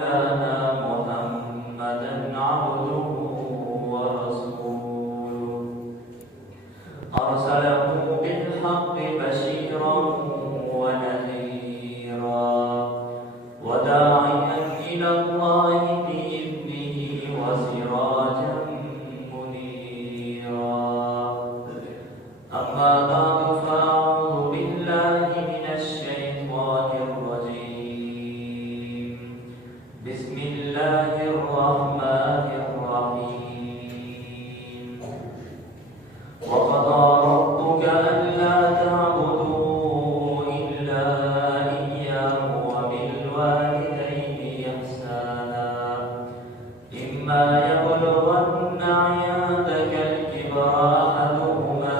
محمدا عبده ورسوله أرسله بالحق بشيرا ونذيرا وداعيا إلى الله بإذنه وسراجا منيرا أما بعد فأعوذ بالله من الشيطان الرجيم بسم الله الرحمن الرحيم وقضى ربك ألا تعبدوا إلا إياه وبالوالدين إحسانا إما يبلغن عندك الكبر أحدهما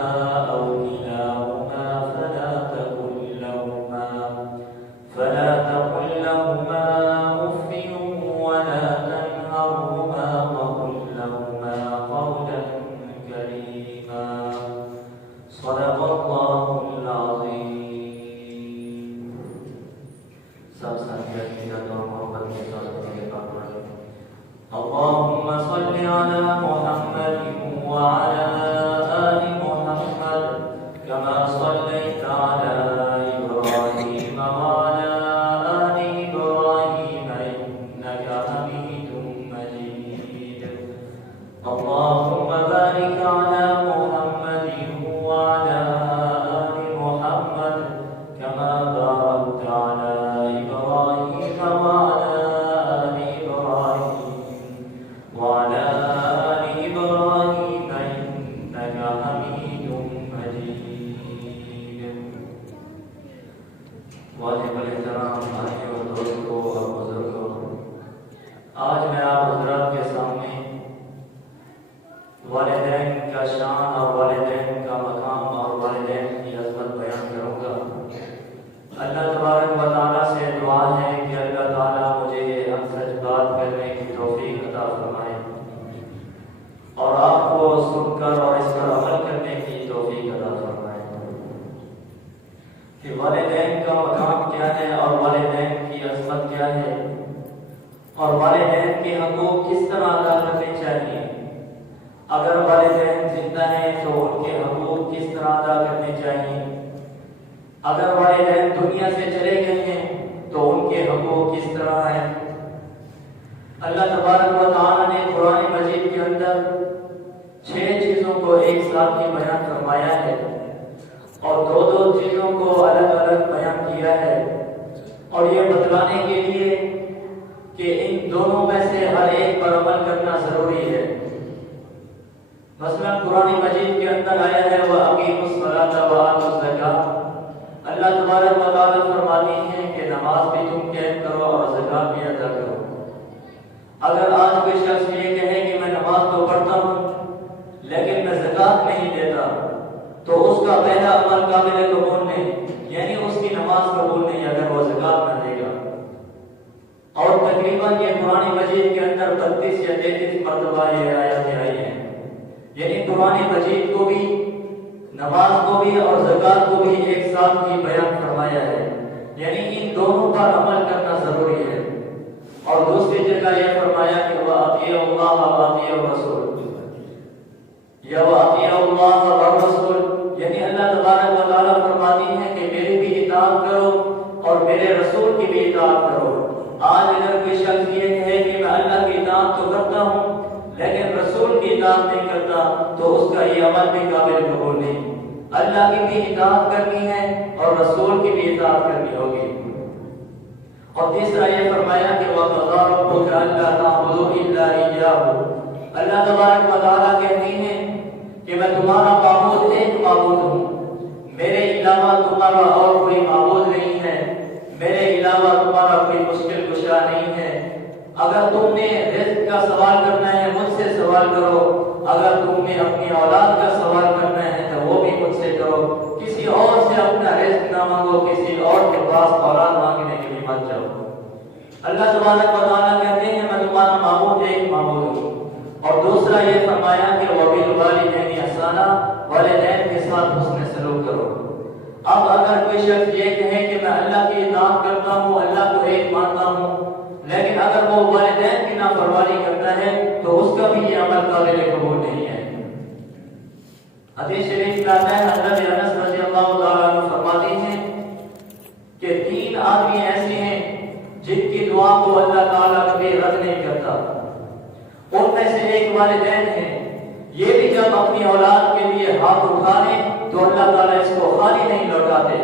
أو كلاهما فلا تقل لهما أف ولا تنهرهما وقل لهما قولا كريما صدق الله العظيم. سب ساتھیوں کی یاد اور محبت کے ساتھ پڑھیں. اللهم صل على محمد وعلى آل محمد كما صليت على إبراهيم وعلى آل إبراهيم إنك حميد مجيد. اللهم بارك على محمد وعلى آل محمد كما باركت على إبراهيم وعلى آل إبراهيم وعلى آل إبراهيم إنك حميد مجيد. واجب الاحترام بھائیوں اور دوستوں اور بزرگوں، آج میں آپ حضرات کے سامنے والدین کا شان اور والدین کا مقام اور والدین کی عظمت بیان کروں گا. اللہ تبارک و تعالیٰ سے دعا ہے کہ اللہ تعالیٰ مجھے حق سچ بات کرنے کی توفیق عطا فرمائے اور آپ کو سن کر اور اس پر عمل کرنے کی توفیق عطا فرمائے کہ والدین کا مقام کیا ہے اور والدین کی عظمت کیا ہے اور والدین کے حقوق کس طرح ادا کرنے چاہیے. اگر والدین زندہ ہیں تو ان کے حقوق کس طرح ادا کرنے چاہیے. اگر والدین دنیا سے چلے گئے ہیں تو ان کے حقوق کس طرح ہیں. اللہ تبارک و تعالیٰ نے قرآن مجید کے اندر 6 چیزوں کو ایک ساتھ ہی بیان فرمایا ہے اور 2 چیزوں کو الگ الگ بیان کیا ہے اور یہ بتلانے کے لیے کہ ان دونوں میں سے ہر ایک پر عمل کرنا ضروری ہے. مثلا قرآن مجید کے اندر آیا ہے وَأَقِیمُوا الصَّلَاةَ وَآتُوا الزَّکَاةَ. اللہ تبارک و تعالیٰ فرماتی ہیں کہ نماز بھی تم قائم کرو اور زکوٰۃ بھی ادا کرو. اگر آج کوئی شخص یہ کہے کہ میں نماز تو پڑھتا ہوں لیکن میں زکوٰۃ نہیں دیتا تو اس کا پہلا عمل قابل قبول نہیں، یعنی اس کی نماز قبول نہیں اگر وہ زکوٰۃ نہ دے گا. اور تقریباً یہ قرآن مجید کے اندر 32 یا 33 مرتبہ یہ آیتیں آئی ہیں. یعنی قرآن مجید کو بھی، نماز کو بھی اور زکوٰۃ کو بھی ایک ساتھ ہی بیان فرمایا ہے. یعنی ان دونوں پر عمل کرنا ضروری ہے. اور دوسری جگہ یہ فرمایا کہ وَأَطِیعُوا اللَّهَ وَأَطِیعُوا الرَّسُولَ، یا وَأَطِیعُوا اللَّهَ وَالرَّسُولَ، یعنی اللہ تبارک و تعالیٰ فرماتی ہیں کہ میری بھی اطاعت کرو اور میرے رسول کی بھی اطاعت کرو. آج اگر کوئی شخص یہ کہے کہ میں اللہ کی اطاعت تو کرتا ہوں لیکن رسول کی اطاعت نہیں کرتا تو اس کا یہ عمل بھی قابل قبول نہیں. اللہ کی بھی اطاعت کرنی ہے اور رسول کی بھی اطاعت کرنی ہوگی. اور تیسرا یہ فرمایا کہ وَقَضَىٰ رَبُّكَ أَلَّا تَعْبُدُوا إِلَّا إِيَّاهُ. اللہ تبارک و تعالیٰ کہتی ہیں کہ میں تمہارا معبود ایک معبود ہوں، میرے علاوہ تمہارا اور کوئی معبود نہیں ہے، میرے علاوہ تمہارا کوئی مشکل کشا نہیں ہے. اگر تم نے رزق کا سوال کرنا ہے مجھ سے سوال کرو، اگر تم نے اپنی اولاد کا سوال کرنا ہے تو وہ بھی مجھ سے کرو. کسی اور سے اپنا رزق نہ مانگو، کسی اور کے پاس اولاد مانگنے کے لیے مت جاؤ. اللہ تبارک و تعالیٰ کہتے ہیں میں تمہارا معبود ایک معبود ہوں. اور دوسرا یہ فرمایا کہ وَبِالْوَالِدَيْنِ إِحْسَانًا، والدین کے ساتھ حسن سلوک کرو. اب اگر کوئی شخص یہ کہے کہ میں اللہ کی اطاعت کرتا ہوں، اللہ کو ایک مانتا ہوں، لیکن اگر وہ والدین کی نافرمانی کرتا ہے تو اس کا بھی یہ عمل قابل قبول نہیں ہے۔ حدیث شریف میں آتا ہے، حضرت انس رضی اللہ تعالیٰ عنہ فرماتے ہیں کہ 3 آدمی ایسے ہیں جن کی دعا کو اللہ تعالیٰ کبھی رد نہیں کرتا۔ ان میں سے ایک والدین ہیں، یہ بھی جب اپنی اولاد کے لیے ہاتھ اٹھانے تو اللہ تعالیٰ اس کو خالی نہیں لوٹاتے۔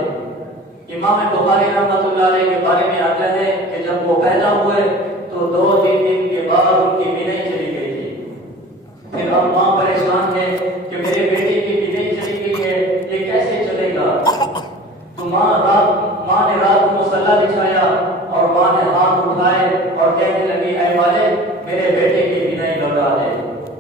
امام بخاری رحمۃ اللہ علیہ کے بارے میں آتا ہے کہ جب وہ پیدا ہوئے تو 2-3 دن کے بعد ان کی بینائی چلی گئی تھی۔ پھر اب ماں پریشان ہے کہ میرے بیٹے کی بینائی چلی گئی ہے، یہ کیسے چلے گا؟ تو ماں نے رات کو مصلی بچھایا اور ماں نے ہاتھ اٹھائے اور کہنے لگی، اے مالک میرے بیٹے کی بینائی لوٹا دے۔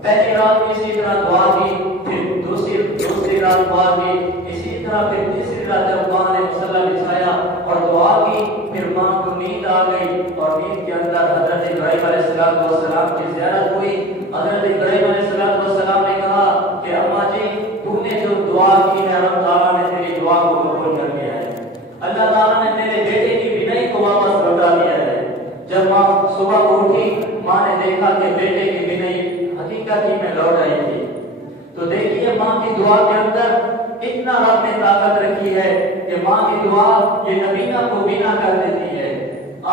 پہلی رات میں اسی طرح دعا کی، پھر دوسری رات دعا کی، اسی طرح پھر تیسری رات جب ماں نے مصلی بچھایا اور دعا کی، پھر ماں کو نیند آ گئی اور نیند کے اندر حضرت ابراہیم علیہ السلام کی زیارت ہوئی۔ حضرت ابراہیم علیہ السلام نے کہا کہ اماں جی تم نے جو دعا کی ہے اللہ تعالیٰ نے تیری دعا کو قبول کر لیا ہے، اللہ تعالیٰ نے میرے بیٹے کی بینائی کو واپس لوٹا دیا ہے۔ جب ماں صبح کو اٹھی، ماں نے دیکھا کہ بیٹے کی بینائی حقیقت ہی میں لوٹ آئی تھی۔ تو دیکھیے ماں کی دعا کے اندر اتنا رب نے طاقت رکھی ہے کہ ماں کی دعا یہ نبینا کو بینا کر دیتی ہے۔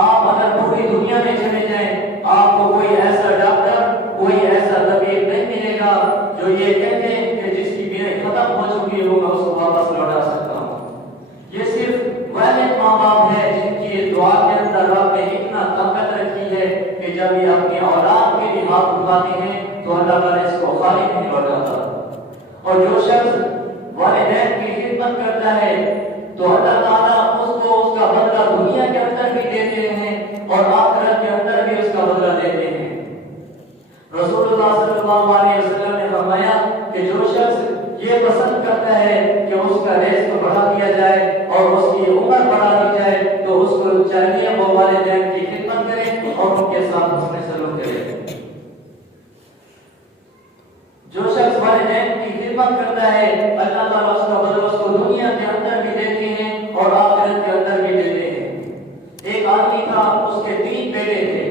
آپ اگر پوری دنیا میں چلے جائیں، آپ کو کوئی ایسا ڈاکٹر، کوئی ایسا طبیب نہیں ملے گا جو یہ کہتے ہیں کہ جس کی بینائی ختم ہو چکی ہو میں اس کو واپس لوٹا سکتا ہوں۔ یہ صرف والد ماں باپ ہے جن کی دعا کے اندر رب نے اتنا طاقت رکھی ہے کہ جب یہ اپنی اولاد کے لیے ہاتھ اٹھاتے ہیں تو اللہ تعالیٰ اس کو خالی نہیں لوٹاتا۔ اور جو شخص والدین کی خدمت کرتا ہے تو اللہ تعالیٰ اس کو اس کا بدلہ دنیا کے اندر بھی دیتے ہیں اور آخرت کے اندر بھی اس کا بدلہ دیتے ہیں۔ رسول اللہ صلی اللہ علیہ وسلم نے فرمایا کہ جو شخص یہ پسند کرتا ہے کہ اس کا رزق بڑھا دیا جائے اور اس کی عمر بڑھا دی جائے تو اس کو چاہیے وہ والدین کی خدمت کرے اور ان کے ساتھ حسن سلوک کرے۔ جو شخص والدین کی خدمت کرتا ہے اللہ تعالیٰ اس کا بدلہ اس کو دنیا کے اندر بھی دیتے ہیں اور آخرت کے اندر بھی دیتے ہیں۔ ایک آدمی تھا، اس کے 3 بیٹے تھے۔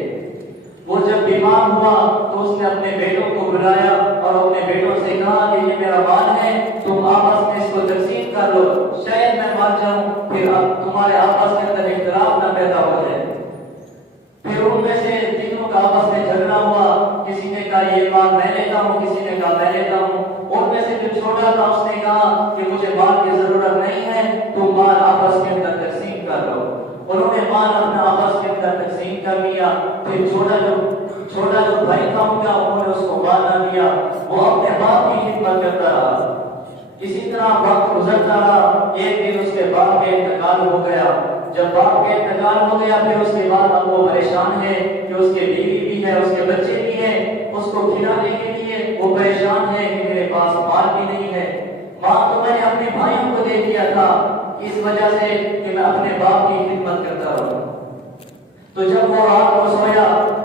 وہ جب بیمار ہوا تو اس نے اپنے بیٹوں کو بلایا اور اپنے بیٹوں سے کہا کہ یہ میرا مال ہے، تم آپس میں اس کو تقسیم کر لو، شاید میں مر جاؤں پھر اب تمہارے آپس کے اندر اختلاف نہ پیدا ہو جائے۔ پھر ان میں سے تینوں کا آپس میں جھگڑا ہوا، کسی نے کہا یہ مال میں لیتا ہوں، کسی نے کہا میں لیتا ہوں۔ ان میں سے جو چھوٹا تھا اس نے کہا کہ مجھے مال کی ضرورت نہیں ہے، تم مال آپس کے اندر تقسیم کر لو۔ انہوں نے مال اپنا آپس کے اندر تقسیم کر لیا۔ پھر چھوٹا جو بھائی تھا ان کا، انہوں نے اس کو مال نہ دیا، وہ اپنے باپ کی خدمت کرتا رہا۔ اسی طرح وقت گزرتا رہا، ایک دن اس کے باپ کا انتقال ہو گیا۔ جب باپ کا انتقال ہو گیا پھر اس کے بعد اب وہ پریشان ہے کہ اس کے بیوی بھی ہے، اس کے بچے بھی ہیں، اس کو کھلانے کے لیے وہ پریشان ہے کہ میرے پاس مال بھی نہیں ہے۔ ماں تو میں نے اپنے بھائیوں کو دے دیا تھا اس وجہ سے کہ میں اپنے باپ کی خدمت کرتا رہوں۔ تو جب وہ رات کو سویا،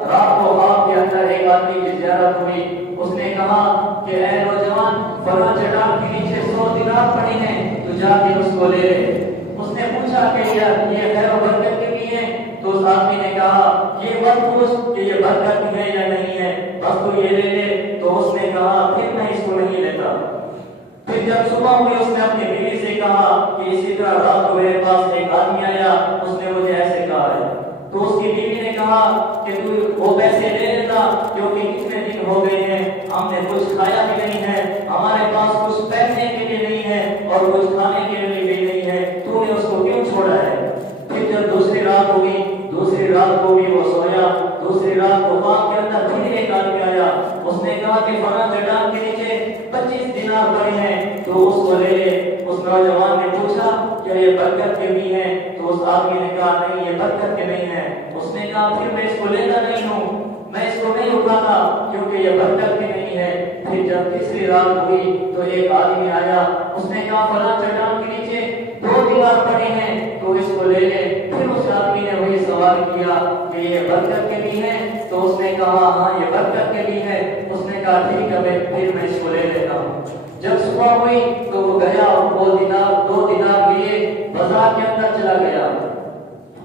رات کو خواب کے اندر ایک آدمی کی زیارت ہوئی۔ اس نے کہا کہ اے نوجوان، فلاں چٹان کے نیچے 100 دینار پڑی ہیں، تو جا کے اس کو لے لے۔ اس نے پوچھا کہ یہ خیر و برکت کے لیے ہے؟ تو اس آدمی نے کہا یہ مت پوچھ کہ یہ برکت ہے یا نہیں ہے، بس تو یہ لے لے۔ تو اس نے کہا پھر میں اس کو نہیں لیتا۔ پھر جب صبح ہوئی اس نے اپنی بیوی سے کہا کہ اسی طرح رات کو میرے پاس ایک آدمی آیا، اس نے مجھے ایسے کہا ہے۔ تو اس کی بیوی نے کہا کہ تو وہ پیسے لے لیتا کیونکہ کتنے دن ہو گئے ہیں، ہم نے کچھ کھایا بھی نہیں ہے، ہمارے پاس کچھ پہننے کے لیے نہیں ہے اور کچھ کھانے کے لیے بھی نہیں ہے، تو نے اس کو کیوں چھوڑا ہے؟ پھر جب دوسری رات ہوئی، دوسری رات کو بھی وہ سویا، دوسری رات کو خواب کے اندر پھر ایک آدمی آیا۔ اس نے کہا کہ فلاں چٹان کے نیچے 25 دینار پڑے ہیں، تو اس کو لے لے۔ اس نوجوان نے پوچھا کیا یہ برکت کے بھی ہیں؟ تو اس آدمی نے کہا نہیں، یہ برکت کے نہیں ہے۔ اس نے کہا پھر میں اس کو لیتا نہیں ہوں، میں اس کو نہیں اٹھاتا کیونکہ یہ برکت کی نہیں ہے۔ پھر جب تیسری رات ہوئی تو ایک آدمی آیا، اس نے کہا فلاں چٹان کے نیچے 2 دینار پڑے ہیں، تو اس کو لے لے۔ پھر اس آدمی نے وہی سوال کیا کہ یہ برکت کے بھی ہیں؟ تو اس نے کہا ہاں یہ برکت کے بھی ہے۔ اس نے کہا ٹھیک ہے پھر میں اس کو لے لیتا ہوں۔ جب صبح ہوئی تو وہ گیا، 2 دینار لیے بازار کے اندر چلا گیا۔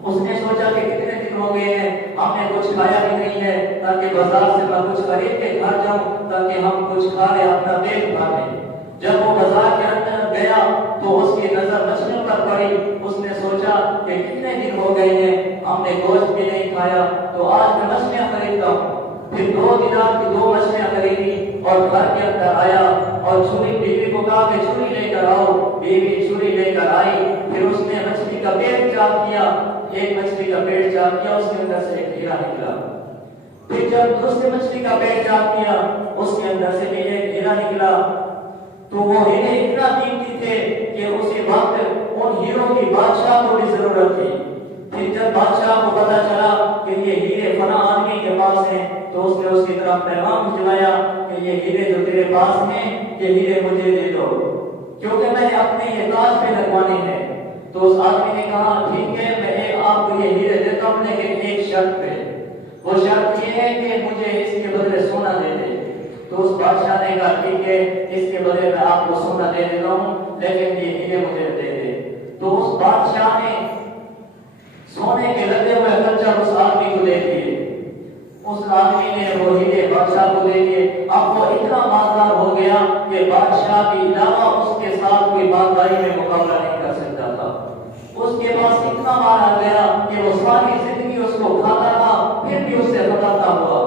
اس نے سوچا کہ کتنے دن ہو گئے ہیں ہم نے کچھ کھایا بھی نہیں ہے، تاکہ بازار سے میں کچھ خرید کے گھر جاؤں تاکہ ہم کچھ کھا لیں، اپنا پیٹ بھر لیں۔ جب وہ بازار کے اندر گیا تو اس کی نظر مچھلیوں پر پڑی۔ اس نے سوچا کہ کتنے دن ہو گئے ہیں ہم نے گوشت بھی نہیں کھایا، تو آج میں مچھلیاں خریدتا ہوں۔ پھر 2 دینار کی 2 مچھلیاں خریدی اور گھر کے اندر آیا اور چھری، بیوی کو کہا کہ چھری لے کر آؤ، بیوی چھری لے کر آئی۔ پھر اس نے مچھلی کا پیٹ چاک کیا، ایک مچھلی کا پیٹ چاک کیا، اس کے اندر سے ایک ہیرا نکلا۔ پھر جب دوسری مچھلی کا پیٹ چاک کیا، اس کے اندر سے بھی ایک ہیرا نکلا۔ تو وہ ہیرے اتنا قیمتی تھے کہ اسی وقت ان ہیروں کی بادشاہ کو بھی ضرورت تھی۔ پھر جب بادشاہ کو پتا چلا کہ یہ ہیرے فلاں آدمی کے پاس ہیں، تو اس نے اس کی طرف پیغام بھجوایا کہ یہ ہیرے جو تیرے پاس ہیں یہ ہیرے مجھے دے دو، کیونکہ میں نے اپنے یہ تاج پہ لگوانے ہیں۔ تو اس آدمی نے کہا ٹھیک ہے، میں آپ کو یہ ہیرے دیتا ہوں، لیکن ایک شرط پہ۔ وہ شرط یہ ہے کہ مجھے اس کے بدلے سونا دے دے۔ تو اس بادشاہ نے کہا ٹھیک ہے، اس کے بدلے میں آپ کو سونا دے دیتا ہوں، لیکن یہ ہیرے مجھے دے دے۔ تو اس بادشاہ نے سونے کے لگے ہوئے خنجر اس آدمی کو دے دیے۔ اس آدمی نے وہ ہیرے بادشاہ کو دے دیے۔ اب وہ اتنا مالدار ہو گیا کہ بادشاہ کے علاوہ اس کے ساتھ کوئی مالداری میں مقابلہ نہیں کر سکتا تھا۔ اس کے پاس اتنا مال آ گیا کہ وہ ساری زندگی اس کو کھاتا تھا، پھر بھی اس سے ختم نہ ہوا۔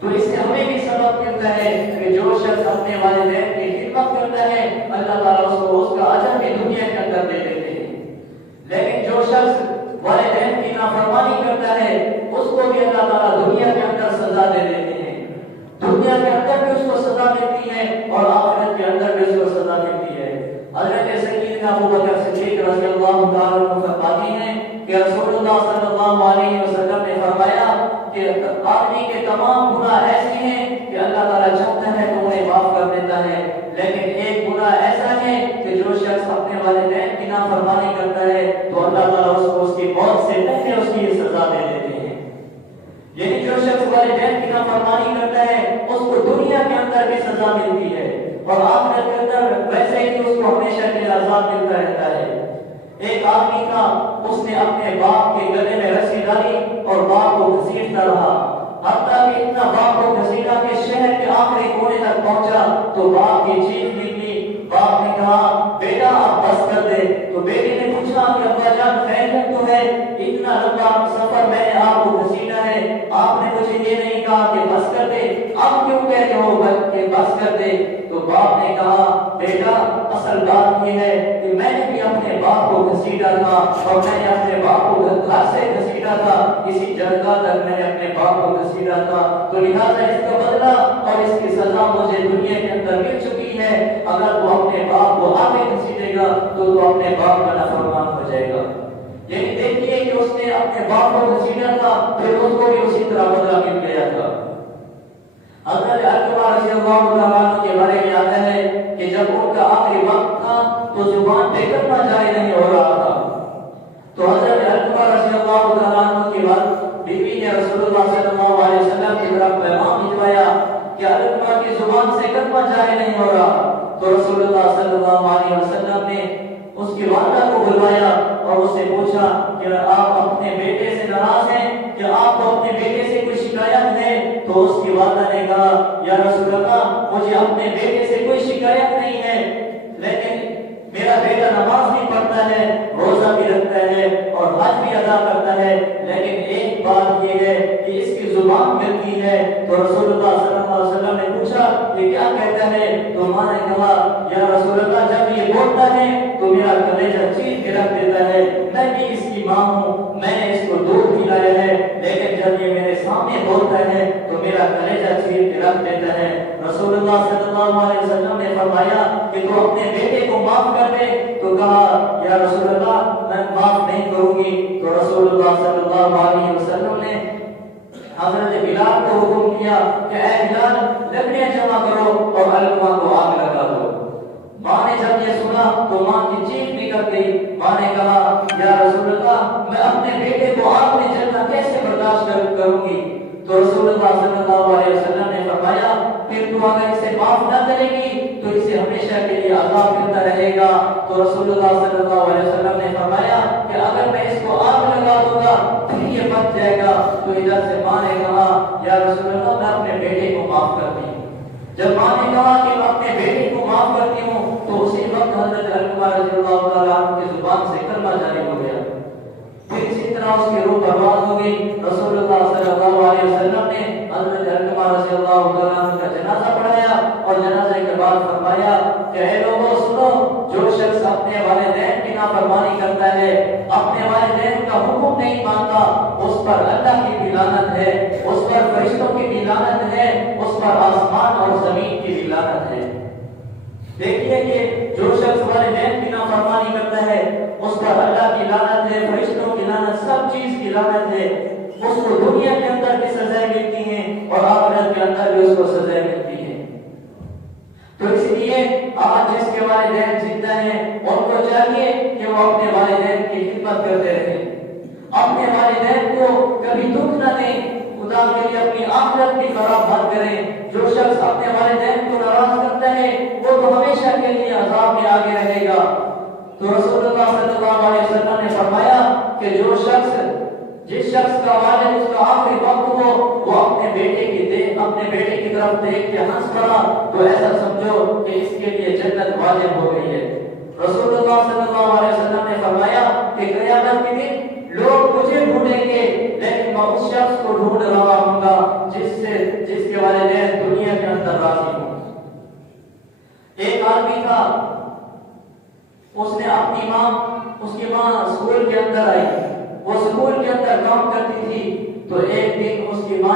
تو اس سے ہمیں بھی سبق ملتا ہے کہ جو شخص اپنے والدین کی خدمت کرتا ہے، اللہ تعالیٰ اس کو اس کا اجر بھی دنیا کے اندر دے دیتے ہیں۔ لیکن جو شخص والدین کی نافرمانی کرتا ہے، اس کو بھی اللہ تعالیٰ دنیا کے اندر سزا دے دیتے ہیں۔ دنیا کے اندر بھی اس کو سزا ملتی ہے اور آخرت کے اندر بھی اس کو سزا ملتی ہے۔ حضرت سیدنا ابو بکر صدیق رضی اللہ تعالیٰ عنہ فرماتے ہیں کہ رسول اللہ صلی اللہ علیہ وسلم نے فرمایا کہ آدمی کے تمام گناہ ایسے ہیں کہ اللہ تعالیٰ چاہتا ہے تو انہیں معاف کر دیتا ہے، لیکن ایک گناہ ایسا ہے کہ جو شخص اپنے والدین کی نافرمانی کرتا ہے تو اللہ تعالیٰ اس کو اس کی موت سے پہلے اس کی سزا دے دیتے ہیں۔ یعنی جو شخص والدین کی نافرمانی کرتا ہے اس کو دنیا کے اندر بھی سزا ملتی ہے اور آخرت کے اندر ویسے ہی اس کو ہمیشہ کے لیے عذاب ملتا رہتا ہے۔ ایک آدمی تھا، اس نے اپنے باپ کے گلے میں رسی ڈالی اور باپ کو گھسیٹتا رہا، حتیٰ کہ اتنا باپ کو گھسیٹا کہ شہر کے آخری کونے تک پہنچا تو باپ کی چیخ نکلی۔ باپ نے کہا بیٹا اب بس کر دے۔ تو بیٹے نے پوچھا کہ ابا جان خیریت تو ہے؟ اتنا لمبا سفر میں نے آپ کو گھسیٹا ہے، آپ نے مجھے یہ نہیں کہا کہ بس کر دے، اب کیوں کہہ رہے ہو کہ بس کر دے؟ تو باپ نے کہا بیٹا اصل بات یہ ہے کہ میں نے بھی اپنے باپ کو گھسیٹا تھا اور میں نے اپنے باپ کو گھر سے گھسیٹا تھا، اسی جگہ تک میں نے اپنے باپ کو گھسیٹا تھا، تو لہٰذا اس کا بدلہ اور اس کی سزا مجھے دنیا کے اندر مل چکی ہے۔ اگر تو اپنے باپ کو آگے گھسیٹے گا تو اپنے باپ کا نافرمان ہو جائے گا۔ یعنی دیکھیے کہ اس نے اپنے باپ کو گھسیٹا تھا، پھر اس کو بھی اسی طرح بدلہ مل گیا تھا۔ حضرت عثمان رضی اللہ عنہ کے بارے میں آتا ہے کہ جب ان کا آخری وقت تھا تو زبان پہ کلمہ جاری نہیں ہو رہا تھا، تو حضرت عثمان رضی اللہ عنہ کی بات بیوی نے رسول اللہ صلی اللہ علیہ وسلم کی طرف پیغام بھجوایا کہ عثمان کی زبان سے کلمہ جاری نہیں ہو رہا۔ تو رسول اللہ صلی اللہ علیہ وسلم نے اس کی والدہ کو بلوایا اور اس سے پوچھا کہ آپ اپنے بیٹے سے ناراض ہیں کہ آپ کو اپنے بیٹے سے کوئی شکایت ہے؟ تو اس کی والدہ نے کہا یا رسول اللہ مجھے اپنے بیٹے سے کوئی شکایت نہیں ہے، لیکن میرا بیٹا نماز بھی پڑھتا ہے، روزہ بھی رکھتا ہے اور حج بھی ادا کرتا ہے، لیکن ایک بات یہ ہے کہ اس کی زبان ملتی ہے۔ تو رسول اللہ صلی اللہ علیہ وسلم نے پوچھا یہ کیا کہتا ہے؟ تو ماں نے کہا یا رسول اللہ جب یہ بولتا ہے تو میرا کلیجہ چیر کے رکھ دیتا ہے، میں بھی اس کی ماں ہوں، میں نے اس کو دودھ پلایا ہے، لیکن جب یہ میرے سامنے بولتا ہے تو میرا کلیجہ چیر کے رکھ دیتا ہے۔ رسول اللہ صلی اللہ علیہ وسلم نے فرمایا کہ تو اپنے بیٹے کو معاف کر دے۔ تو کہا یا رسول اللہ میں معاف نہیں کروں گی۔ تو رسول اللہ صلی اللہ علیہ وسلم نے حضرت بلال کو حکم کیا کہ اے بلال لکڑیاں جمع کرو اور علقمہ کو آگ لگا دو۔ ماں نے جب یہ سنا تو ماں کی چیخ نکل گئی۔ ماں نے کہا یا رسول اللہ میں اپنے بیٹے کو آگ میں جلنا کیسے برداشت کروں گی؟ تو رسول اللہ صلی اللہ علیہ وسلم نے فرمایا پھر تو اگر اسے معاف نہ کرے گی تو اسے ہمیشہ کے لیے عذاب ملتا رہے گا۔ تو رسول اللہ صلی اللہ علیہ وسلم نے فرمایا کہ کہ اگر میں اس کو آگ لگا دوں گا پھر یہ بچ جائے گا. تو ادھر سے ماں نے کہا یا رسول اللہ میں اپنے بیٹے کو معاف کرتی ہوں. جب ماں نے کہا کہ میں اپنے بیٹے کو معاف کرتی ہوں تو اسی وقت حضرت علقمہ رضی اللہ تعالیٰ عنہ کی زبان سے کلمہ جاری ہو گیا. پھر اسی طرح اس کی روح پرواز ہو گئی. رسول اللہ صلی اللہ علیہ وسلم نے حضرت علقمہ رضی اللہ تعالیٰ عنہ کا جنازہ پڑھایا اور جنازے کے بعد فرمایا کہ اے لوگوں سنو، جو شخص اپنے والدین کی نافرمانی کرتا ہے، اپنے والدین کا حکم نہیں مانتا، اس پر اللہ کی بھی لعنت ہے، اس پر فرشتوں کی بھی لعنت ہے، اس پر آسمان اور زمین کی بھی لعنت ہے. دیکھیے کہ جو شخص والدین کی نافرمانی کرتا ہے اس پر اللہ کی لعنت ہے، فرشتوں کی لعنت، سب چیز کی لعنت ہے. اس کو دنیا کے اندر بھی سزائیں ملتی ہیں اور آخرت کے اندر بھی اس کو سزائیں ملتی ہیں. تو اس لیے آج جس کے والدین زندہ ہیں ان کو چاہیے کہ وہ اپنے والدین کی خدمت کرتے رہیں، اپنے والدین کو کبھی دکھ نہ دیں، خدا کے لیے اپنی آخرت بھی خراب مت کریں. جو شخص اپنے والدین کو ناراض کرتا ہے وہ تو ہمیشہ کے لیے عذاب میں آگے رہے گا. تو رسول اللہ صلی اللہ علیہ وسلم نے فرمایا کہ جس شخص کا والد اس کا آخری وقت ہو وہ اپنے بیٹے کی طرف دیکھ کے ہنس پڑا تو ایسا سمجھو کہ اس کے لیے جنت واجب ہو گئی ہے. رسول اللہ صلی اللہ علیہ وسلم نے فرمایا کہ قیامت کے دن لوگ مجھے ڈھونڈیں گے لیکن میں اس شخص کو ڈھونڈ رہا ہوں گا جس کے والدین دنیا کے اندر راضی ہوں. ایک آدمی تھا، اس نے اپنی ماں، اس کی ماں اسکول کے اندر آئی، وہ اسکول کے اندر کام کرتی تھی. تو ایک دن اس کی ماں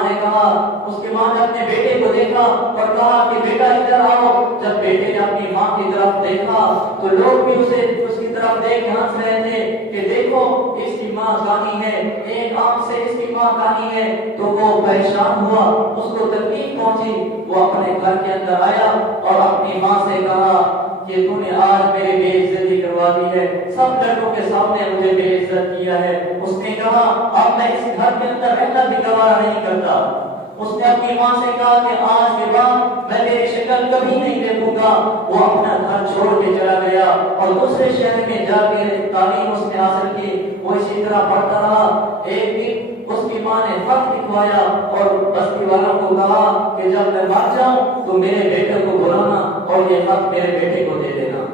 نے اپنے بیٹے کو دیکھا اور کہا کہ بیٹا ادھر آؤ. جب بیٹے نے اپنی ماں کی طرف دیکھا تو لوگ بھی اس کی طرف دیکھ ہنس رہے تھے کہ دیکھو اس کی ماں کانی ہے، ایک آنکھ سے اس کی ماں کانی ہے. تو وہ پریشان ہوا، اس کو تکلیف پہنچی. وہ اپنے گھر کے اندر آیا اور اپنی ماں سے کہا کہ تو نے آج میری بے عزتی کروا دی ہے، سب لڑکوں کے سامنے مجھے بے عزت کیا ہے. اس نے کہا اب میں اس گھر کے اندر رہنا بھی گوارا نہیں کرتا. اس نے اپنی ماں سے کہا کہ آج کے بعد میں تیری شکل کبھی نہیں دیکھوں گا. وہ اپنا گھر چھوڑ کے چلا گیا اور دوسرے شہر میں جا کے تعلیم اس نے حاصل کی. وہ اسی طرح پڑھتا رہا. ایک دن اس کی ماں نے خط لکھوایا اور بستی والوں کو کہا کہ جب میں مر جاؤں تو میرے بیٹے کو بلانا اور یہ خط میرے بیٹے کو دے دینا.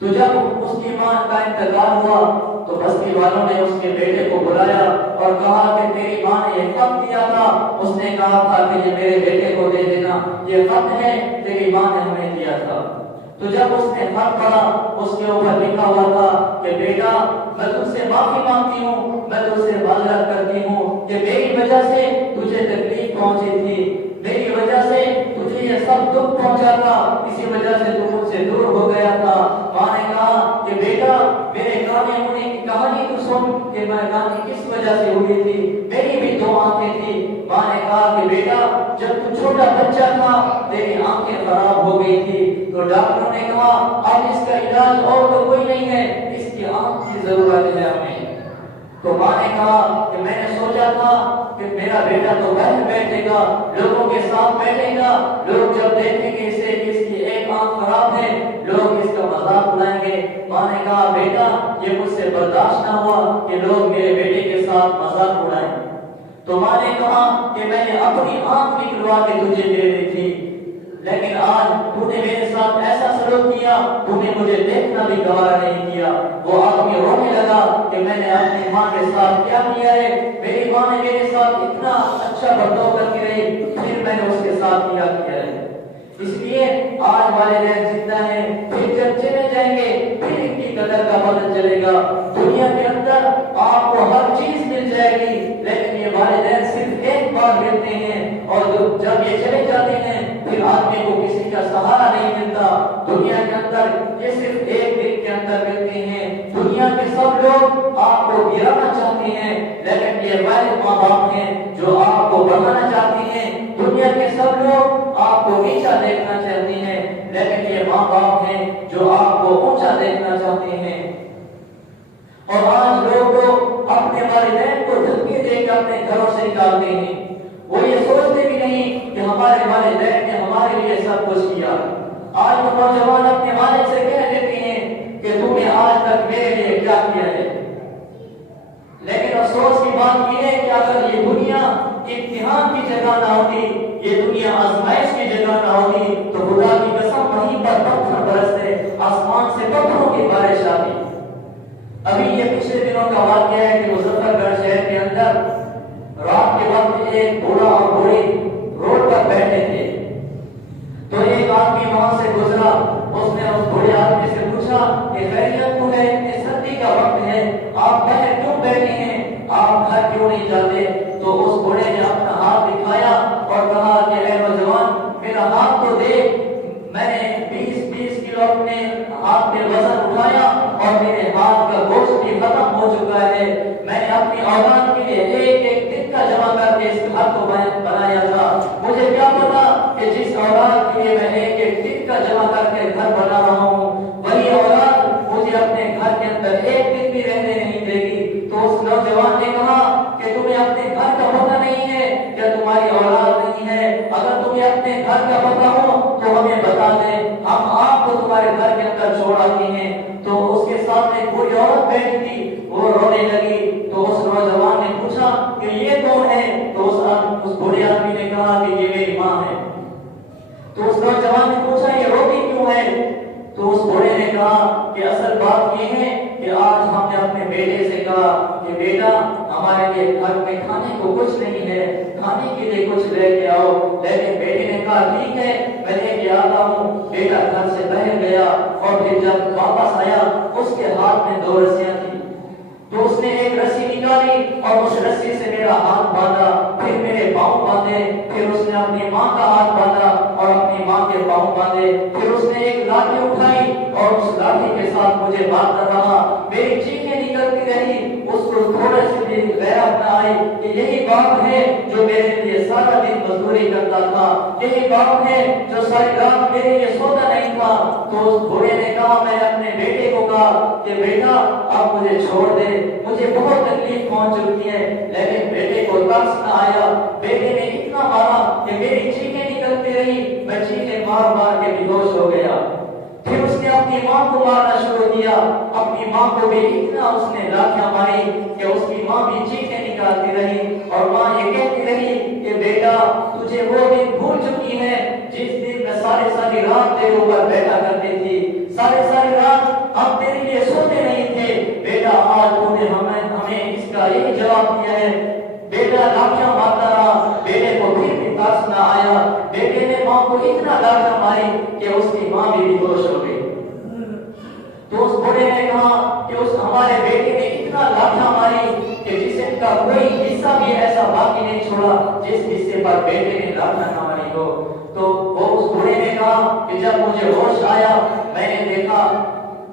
تو جب اس کی ماں کا انتقال ہوا تو بستی والوں نے اس کے بیٹے کو بلایا اور کہا کہ تیری ماں نے یہ خط دیا تھا، اس نے کہا تھا کہ یہ میرے بیٹے کو دے دینا، یہ خط ہے تیری ماں نے ہمیں دیا تھا. تو جب اس نے خط پڑھا اس کے اوپر لکھا ہوا تھا کہ بیٹا میں تجھ سے معافی مانگتی ہوں، میں تجھ سے معذرت کرتی ہوں کہ میری وجہ سے تجھے تکلیف پہنچی تھی، میری وجہ سے تجھے یہ سب دکھ پہنچا تھا، اسی وجہ سے تو مجھ سے دور ہو گیا تھا. ماں نے کہا کہ بیٹا میرے کانے ہونے کی کہانی تو سن کہ میں کانی کس وجہ سے ہوئی تھی، میری بھی دو آنکھیں تھی. ماں نے کہا کہ بیٹا جب تو چھوٹا بچہ تھا تیری آنکھیں خراب ہو گئی تھی تو ڈاکٹروں نے کہا اب اس کا علاج اور تو کوئی نہیں ہے، اس کی آنکھ کی ضرورت ہے ہمیں. تو ماں نے کہا کہ میں نے سوچا تھا کہ میرا بیٹا تو باہر بیٹھے گا، لوگوں کے ساتھ بیٹھے گا، لوگ جب دیکھیں گے اسے اس کی ایک آنکھ خراب ہے لوگ اس کا مذاق اڑائیں گے. ماں نے کہا بیٹا یہ مجھ سے برداشت نہ ہوا کہ لوگ میرے بیٹے کے ساتھ مذاق اڑائیں. تو ماں نے کہا کہ میں نے اپنی آنکھ نکلوا کے تجھے دے دی تھی، لیکن آج تو نے میرے ساتھ ایسا سلوک کیا، تو نے مجھے دیکھنا بھی گوارا نہیں کیا. وہ آدمی رونے لگا کہ میں نے اپنی ماں کے ساتھ کیا کیا ہے، میری ماں نے میرے ساتھ اتنا اچھا برتاؤ کرتی رہی پھر میں نے اس کے ساتھ کیا ہے. اس لیے آج والدین زندہ ہیں، پھر جب چلے جائیں گے پھر ان کی قدر کا پتہ چلے گا. دنیا کے اندر آپ کو ہر چیز مل جائے گی لیکن یہ والدین صرف ایک بار ملتے ہیں اور جب یہ چلے جاتے ہیں پھر آدمی کو کسی کا سہارا نہیں ملتا. دنیا کے اندر یہ صرف ایک دن کے اندر ملتے ہیں. دنیا کے سب لوگ آپ کو گرانا چاہتے ہیں لیکن یہ والد ماں باپ ہیں جو آپ کو بڑھانا چاہتے ہیں. دنیا کے سب لوگ آپ کو نیچا دیکھنا چاہتے ہیں لیکن یہ ماں باپ ہیں جو آپ کو اونچا دیکھنا چاہتے ہیں. اور آج لوگ اپنے والدین کو دھمکی دے کے اپنے گھروں سے نکالتے ہیں. وہ یہ سوچتے بھی نہیں کہ ہمارے والدین نے ہمارے لیے سب کچھ کیا. آج تو نوجوان اپنے والد سے کہہ دیتے ہیں کہ تم نے آج تک میرے لیے کیا کیا ہے۔ لیکن افسوس کی بات یہ ہے کہ اگر یہ دنیا امتحان کی جگہ نہ ہوتی، یہ دنیا آزمائش کی جگہ نہ ہوتی، تو خدا کی قسم وہیں پر پتھر برستے، آسمان سے پتھروں کی بارش آتی۔ ابھی یہ پچھلے دنوں کا واقعہ ہے کہ مظفر گڑھ شہر کے اندر رات کے وقت ایک بوڑھا اور بوڑھی روڈ پر بیٹھے تھے، تو ایک آدمی وہاں سے گزرا، اس نے اس بوڑھے آدمی سے پوچھا کہ خیریت تو ہے، اتنی سردی کا وقت ہے، آپ باہر کیوں بیٹھے ہیں، آپ گھر کیوں نہیں جاتے؟ تو اس بوڑھے نے اپنا ہاتھ دکھایا اور کہا کہ اے نوجوان، میرا ہاتھ تو دیکھ، میں نے 20 کلو اپنے ہاتھ میں وزن اٹھایا اور میرے ہاتھ کا گوشت بھی ختم ہو چکا ہے، میں نے اپنی اولاد کے لیے ایک دن کا جمع کر کے اس گھر کو بنایا تھا، مجھے کیا پتا کہ جس اولاد کے لیے میں ایک دن کا جمع کر کے گھر بنا رہا ہوں، وہی اولاد مجھے اپنے گھر کے اندر ایک دن بھی رہنے نہیں دے گی۔ تو اس نوجوان نے کہا کہ تمہیں اپنے گھر کا پتہ نہیں ہے یا تمہاری اولاد نہیں ہے؟ اگر تمہیں اپنے گھر کا پتہ ہو تو ہمیں بتا دیں، ہم آپ کو تمہارے گھر کے اندر چھوڑ آتے ہیں۔ تو اس کے ساتھ ایک بوڑھی عورت بیٹھی تھی، وہ رونے لگی، تو اس نوجوان نے پوچھا کہ یہ کون ہے؟ تو اس بوڑھے آدمی نے کہا کہ یہ میری ماں ہے۔ تو اس نوجوان نے پوچھا یہ روتی کیوں ہے؟ تو اس بوڑھے نے کہا کہ اصل بات یہ ہے کہ آج ہم نے اپنے بیٹے سے کہا کہ بیٹا ہمارے لیے گھر میں کھانے کو کچھ نہیں ہے، کھانے کے لیے کچھ لے کے آؤ، لیکن بیٹے نے کہا ٹھیک ہے میں لے کے آتا ہوں۔ بیٹا گھر سے باہر گیا اور پھر جب واپس آیا اس کے ہاتھ میں 2 رسیاں تھیں، تو اس نے ایک رسی نکالی اور اس رسی سے میرا ہاتھ باندھا، پھر میرے پاؤں باندھے، پھر اس نے اپنی ماں کا ہاتھ باندھا اور اپنی ماں کے پاؤں باندھے، پھر اس نے ایک لاٹھی اٹھائی اور اس لاٹھی کے ساتھ مجھے باندھتا رہا، میری چیخیں نکلتی رہی، اس کو تھوڑے سے بھی غیرت نہ آئی کہ یہی باپ ہے جو میرے لیے سارا دن مزدوری کرتا تھا، یہی باپ ہے جو ساری رات میرے لیے سوتا نہیں تھا۔ تو اس بوڑھے نے کہا، میں اپنے بیٹے کو کہا کہ بیٹا اب مجھے چھوڑ دے، مجھے بہت تکلیف پہنچ چکی ہے، لیکن بیٹے کو ترس نہ آیا، بیٹے نے اتنا مارا کہ میری چیخیں نکلتی رہی، میں چیخیں مار مار کے بے ہوش ہو گیا۔ پھر اس نے اپنی ماں کو مارنا شروع کیا، اپنی ماں کو بھی اتنا اس نے لاٹیاں ماری کہ اس کی ماں بھی چیخیں نکالتی رہی، اور ماں یہ کہتی رہی کہ بیٹا تجھے وہ دن بھول چکی ہے جس دن میں ساری رات تیرے اوپر بیٹھا کرتی تھی، ساری رات ہم تیرے لیے سوتے نہیں تھے، بیٹا آج تو نے ہمیں اس کا یہی جواب دیا ہے۔ بیٹا لاٹیاں مارتا رہا، بیٹے کو پھر بھی ترس نہ آیا، بیٹے نے ماں کو اتنا لاٹیاں ماری کہ اس کی ماں بھی بے ہوش ہو گئی۔ تو اس بوڑھے نے کہا کہ اس ہمارے بیٹے نے اتنا لاٹیاں ماری کہ جسم کا کوئی حصہ بھی ایسا باقی نہیں چھوڑا جس حصے پر بیٹے نے لاٹیاں نہ ماری ہو۔ تو وہ اس بوڑھے نے کہا کہ جب مجھے ہوش آیا میں نے دیکھا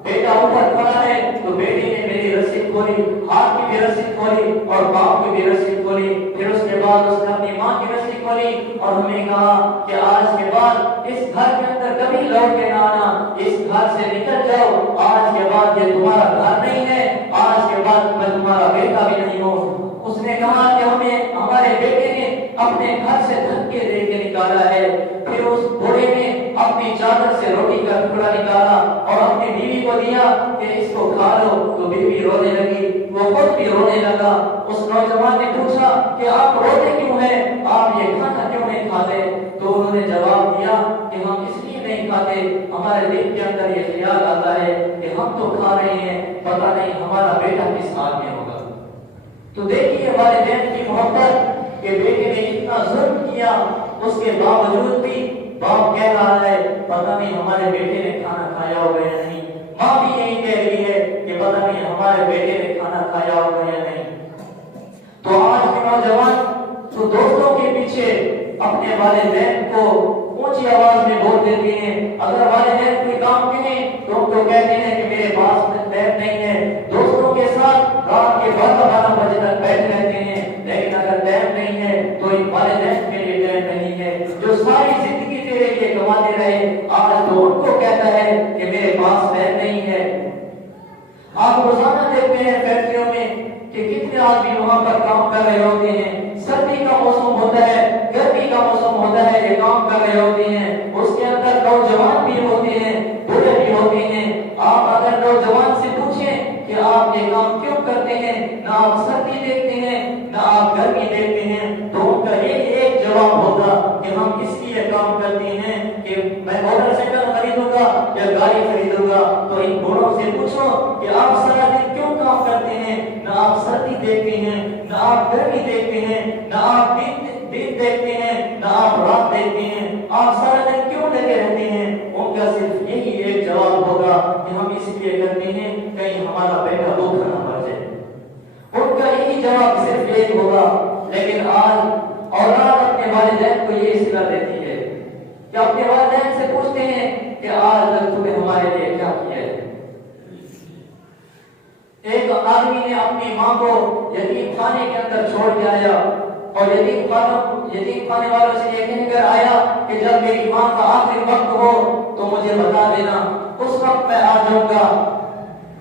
بیٹا اوپر کھڑا ہے، تو بیٹی نے میری رسی کھولی، ہاتھ کی بھی رسی کھولی اور پاؤں کی بھی رسی کھولی، پھر اس کے بعد اس نے اپنی ماں کی رسی کھولی اور ہمیں کہا کہ آج کے بعد اس گھر کے اندر کبھی لوٹ کے نہ آنا، اس گھر سے نکل جاؤ، آج کے بعد یہ تمہارا گھر نہیں ہے، آج کے بعد میں تمہارا بیٹا بھی نہیں ہوں۔ اس نے کہا کہ ہمیں ہمارے بیٹے نے اپنے گھر سے دھکے دے کے نکالا ہے۔ پھر اس بوڑھے نے اپنی چادر سے روٹی کا ٹکڑا نکالا اور اپنی بیوی کو دیا کہ اس کو کھا لو، تو بیوی رونے لگی، وہ خود بھی رونے لگا۔ اس نوجوان نے پوچھا کہ آپ روتے کیوں ہیں، آپ یہ کھانا کیوں نہیں کھاتے؟ تو انہوں نے جواب دیا کہ ہم اس لیے نہیں کھاتے، ہمارے دل کے اندر یہ خیال آتا ہے کہ ہم تو کھا رہے ہیں، پتہ نہیں ہمارا بیٹا کس حال میں ہوگا۔ تو دیکھیے والدین کی محبت کہ بیٹے نے اتنا ظلم کیا، اس کے باوجود بھی باپ کہہ رہا ہے پتہ نہیں ہمارے بیٹے نے کھانا کھایا ہوگا یا نہیں، ماں بھی یہی کہہ رہی ہے کہ پتہ نہیں ہمارے بیٹے نے کھانا کھایا ہوگا یا نہیں۔ تو آج کے نوجوان تو دوستوں کے پیچھے اپنے والدین کو اونچی آواز میں بول دیتے ہیں، اگر والدین کوئی کام کہیں تو ان کو کہتے ہیں کہ میرے پاس ٹائم نہیں ہے، دوستوں کے ساتھ رات کے 12 بجے تک بیٹھ رہتے ہیں، لیکن اگر ٹائم نہیں ہے تو ان والدین کے لیے ٹائم نہیں ہے جو ساری زندگی تیرے لیے کماتے رہے، آج تو ان کو کہتا ہے کہ میرے پاس ٹائم نہیں ہے۔ آپ روزانہ دیکھتے ہیں فیکٹریوں میں کہ کتنے آدمی وہاں پر کام کر رہے ہوتے ہیں، سردی کا موسم ہوتا ہے، گرمی کا موسم ہوتا ہے، یہ کام کر رہے ہوتے ہیں، اس کے اندر نوجوان بھی ہوتے ہیں، بوڑھے بھی ہوتے ہیں۔ آپ اگر نوجوان جواب ہوگا کہ ہم اس لیے کام کرتے ہیں کہ میں موٹر سائیکل خریدوں گا یا گاڑی خریدوں گا، تو ان بوڑھوں سے پوچھو کہ آپ سارا دن کیوں کام کرتے ہیں؟ نہ آپ سردی دیکھتے ہیں، نہ آپ گرمی دیکھتے ہیں، نہ آپ دن دیکھتے ہیں، نہ آپ رات دیکھتے ہیں، آپ سارا دن کیوں لگے رہتے ہیں؟ ان کا صرف یہی ایک جواب ہوگا کہ ہم اس لیے کرتے ہیں کہیں ہمارا بیٹا بھوکا نہ مر جائے۔ ان کا یہی جواب صرف ایک ہوگا۔ لیکن آج اولاد اپنے والدین کو یہ صلہ دیتی ہے کہ اپنے والدین سے پوچھتے ہیں کہ آج تک تم نے ہمارے لیے کیا کیا ہے؟ ایک آدمی نے اپنی ماں کو یتیم خانے کے اندر چھوڑ کے آیا اور یتیم خانے والوں سے یہ کہہ کر آیا کہ جب میری ماں کا آخری وقت ہو تو مجھے بتا دینا، اس وقت میں آ جاؤں گا۔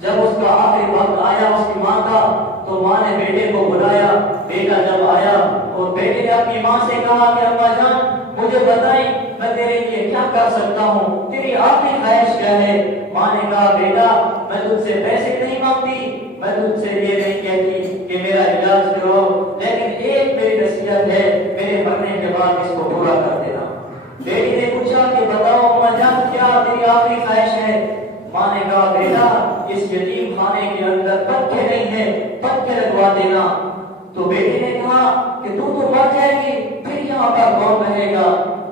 جب اس کا آخری وقت آیا اس کی ماں کا، تو ماں نے بیٹے کو بلایا۔ بیٹا جب آیا اور بیٹے نے اپنی ماں سے کہا کہ اماں جان مجھے بتائیں میں تیرے لیے کیا کر سکتا ہوں، تیری آخری خواہش کیا ہے؟ ماں نے کہا بیٹا میں تجھ سے پیسے نہیں مانگتی، میں تجھ سے یہ نہیں کہتی کہ میرا علاج کرو، لیکن ایک میری نصیحت ہے، میرے مرنے کے بعد اس کو پورا کر دینا۔ بیٹی نے پوچھا کہ بتاؤ اماں جان کیا تیری آخری خواہش ہے؟ ماں نے کہا بیٹا اس یتیم خانے کے اندر پتھر نہیں ہے، پتھر لگوا دینا۔ تو بیٹے نے کہا کہ تو مر جائے گی، پھر یہاں پر کون رہے گا؟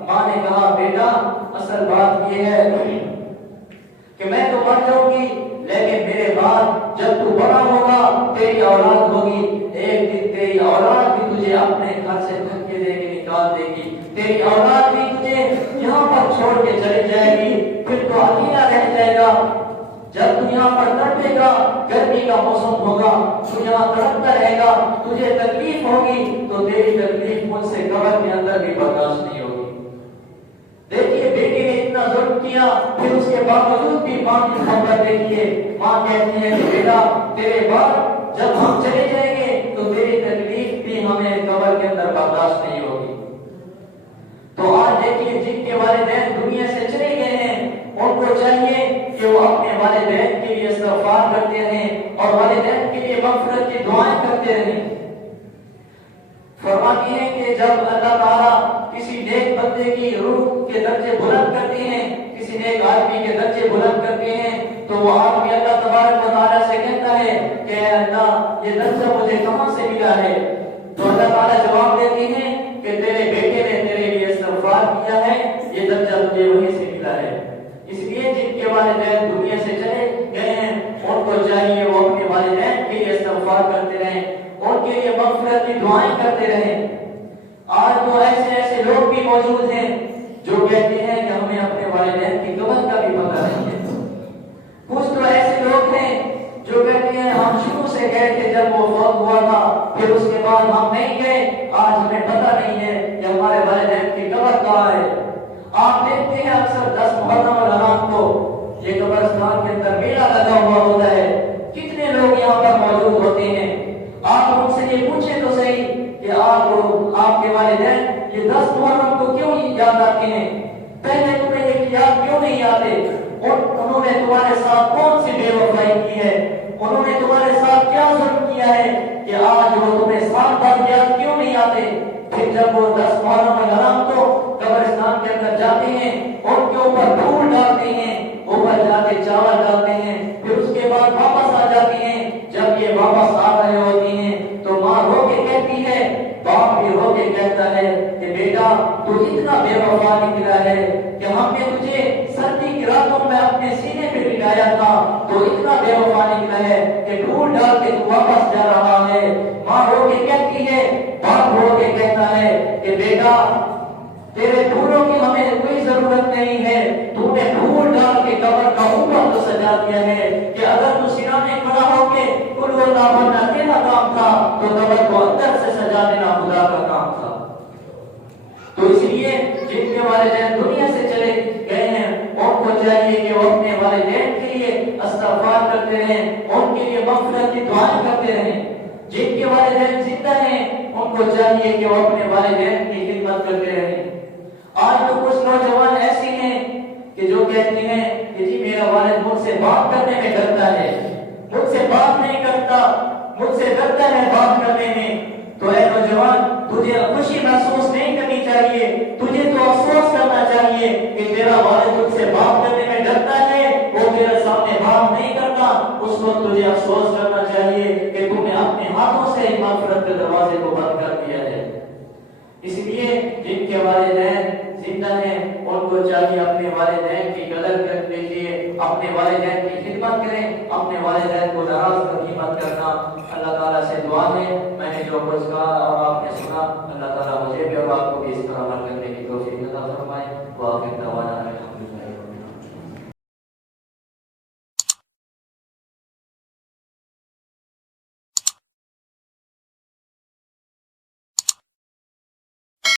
ماں نے کہا بیٹا اصل بات یہ ہے کہ میں تو مر جاؤں گی، لیکن میرے بعد جب تو بڑا ہوگا تیری اولاد ہوگی، ایک دن تیری اولاد بھی تجھے اپنے گھر سے دھکے دے کے نکال دے گی، تیری اولاد بھی تجھے یہاں پر چھوڑ کے چلی جائے گی، پھر تو اکیلا رہ جائے گا۔ جب تو یہاں پر تڑپے گا، گرمی کا موسم ہوگا، تو یہاں تڑپتا رہے گا، تجھے تکلیف ہوگی، تو تیری تکلیف مجھ سے قبر کے اندر بھی برداشت نہیں ہوگی۔ دیکھیے بیٹی نے اتنا ظلم کیا، پھر اس کے باوجود بھی ماں کی محبت دیکھیے۔ ماں کہتی ہے کہ بیٹا تیرے بعد جب ہم چلے جائیں گے تو تیری تکلیف بھی ہمیں قبر کے اندر برداشت نہیں ہوگی۔ تو آج دیکھیے جن کے والدین دنیا سے چلے گئے ہیں ان کو چاہیے کہ وہ اپنے والدین کے لیے استغفار کرتے رہیں اور والدین کے لیے مغفرت کی دعائیں کرتے رہیں۔ فرماتی ہیں کہ جب اللہ تعالیٰ کسی نیک بندے کی روح کے درجے بلند کرتے ہیں، کسی نیک آدمی کے درجے بلند کرتے ہیں، تو وہ آدمی اللہ تبارک و تعالیٰ سے کہتا ہے کہ اے اللہ یہ درجہ مجھے کہاں سے ملا ہے؟ تو اللہ تعالیٰ جواب دیتے ہیں کہ تیرے بیٹے نے تیرے لیے استغفار کیا ہے، یہ درجہ تجھے وہیں سے ملا ہے۔ اس لیے جن کے والدین دنیا سے چلے گئے ہیں ان کو چاہیے وہ اپنے والدین کے لیے استغفار کرتے رہیں، ان کے لیے مغفرت کی دعائیں کرتے رہیں۔ آج تو ایسے لوگ بھی موجود ہیں جو کہتے ہیں کہ ہمیں اپنے والدین کی قبر کا بھی پتہ نہیں ہے۔ کچھ تو ایسے لوگ ہیں جو کہتے ہیں ہم شروع سے گئے تھے جب وہ فوت ہوا تھا، پھر اس کے بعد ہم نہیں گئے، آج ہمیں پتہ نہیں ہے کہ ہمارے والدین کی قبر کہاں ہے۔ آپ دیکھتے ہیں اکثر 10 محرم الحرام کو یہ قبرستان کے اندر میلہ لگا ہوا ہوتا ہے، کتنے لوگ یہاں پر موجود ہوتے ہیں۔ آپ ان سے یہ پوچھیں تو صحیح کہ آپ کے والدین یہ 10 محرم کو کیوں یاد آتے ہیں؟ پہلے تمہیں یہ یاد کیوں نہیں آتے؟ انہوں نے تمہارے ساتھ کون سی بے وفائی کی ہے؟ انہوں نے تمہارے ساتھ کیا ظلم کیا ہے کہ آج وہ تمہیں سال بعد یاد کیوں نہیں آتے؟ پھر جب وہ 10 محرم الحرام کو قبرستان کے اندر جاتے ہیں، ان کے اوپر دھول ڈالتے ہیں، اوپر جا کے چاول ڈالتے ہیں، پھر اس کے بعد واپس آ جاتے ہیں۔ جب یہ واپس آ رہے ہوتے ہیں تو ماں رو کے کہتی ہے، باپ بھی رو کے کہتا ہے کہ بیٹا تو اتنا بے وفا نکلا ہے کہ ہم نے تجھے سردی کی راتوں میں اپنے سینے پہ لٹایا تھا، تو اتنا بے وفا نکلا ہے کہ دھول ڈال کے تو واپس جا رہا ہے۔ ماں رو کے کہتی ہے، باپ رو کے کہتا ہے کہ بیٹا تیرے پھولوں کی ہمیں کوئی ضرورت نہیں ہے، تو نے پھول ڈال کے قبر کا اوپر تو سجا دیا ہے کہ اگر تو سرانے کھڑا ہو کے قل هو اللہ پڑھنا تیرا کام تھا تو قبر کو اندر سے سجا دینا خدا کا کام تھا۔ تو اس لیے جن کے والدین دنیا سے چلے گئے ہیں ان کو چاہیے کہ وہ اپنے والدین کے لیے استغفار کرتے رہیں، ان کے لیے مغفرت کی دعائیں کرتے رہیں۔ جن کے والدین زندہ ہیں ان کو چاہیے کہ وہ اپنے والدین کی خدمت کرتے رہیں۔ آج تو کچھ نوجوان ایسے ہیں کہ جو کہتے ہیں کہ جی میرا والد مجھ سے بات کرنے میں ڈرتا ہے، مجھ سے بات نہیں کرتا، مجھ سے ڈرتا ہے بات کرنے میں۔ تو اے نوجوان تجھے خوشی محسوس نہیں کرنی چاہیے اپنے ہاتھوں سے مغفرت کے دروازے کو بند کر دیا ہے۔ اس لیے جن کے والدین زندہ ہیں ان کو چاہیے اپنے والدین کی قدر کر لیجیے، اپنے والدین کی خدمت کریں، اپنے والدین کو ناراض نہیں مت کرنا۔ اللہ تعالیٰ سے دعا ہے، میں نے جو کچھ کہا اور آپ نے سنا، اللہ تعالیٰ مجھے بھی اور آپ